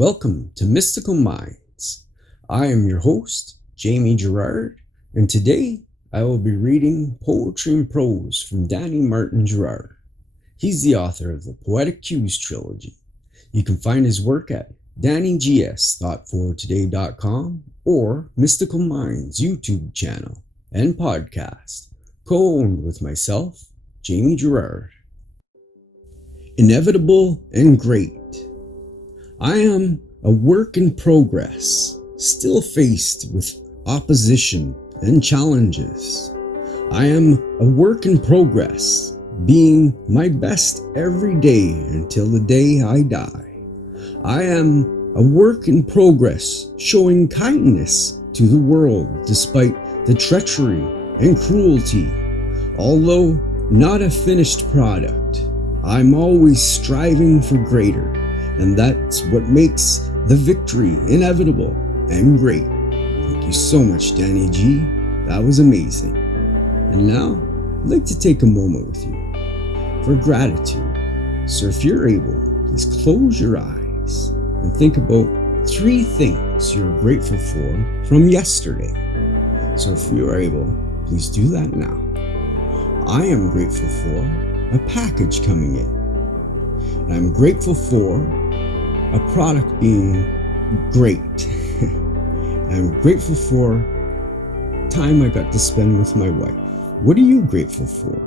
Welcome to Mystical Minds. I am your host, Jamie Girard, and today I will be reading Poetry and Prose from Danny Martin Girard. He's the author of the Poetic Cues trilogy. You can find his work at DannyGS.fortoday.com or Mystical Minds YouTube channel and podcast, co-owned with myself, Jamie Girard. Inevitable and great. I am a work in progress, still faced with opposition and challenges. I am a work in progress, being my best every day until the day I die. I am a work in progress, showing kindness to the world despite the treachery and cruelty. Although not a finished product, I'm always striving for greater. And that's what makes the victory inevitable and great. Thank you so much, Danny G. That was amazing. And now, I'd like to take a moment with you for gratitude. So if you're able, please close your eyes and think about 3 things you're grateful for from yesterday. So if you are able, please do that now. I am grateful for a package coming in. And I'm grateful for a product being great. I'm grateful for time I got to spend with my wife. What are you grateful for?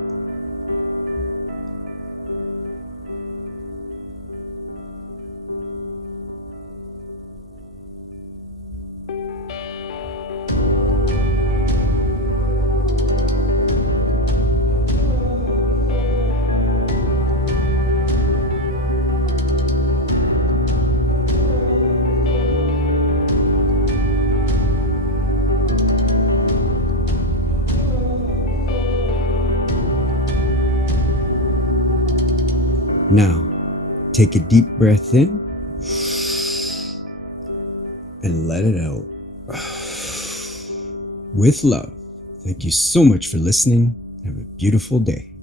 Now, take a deep breath in and let it out. With love. Thank you so much for listening. Have a beautiful day.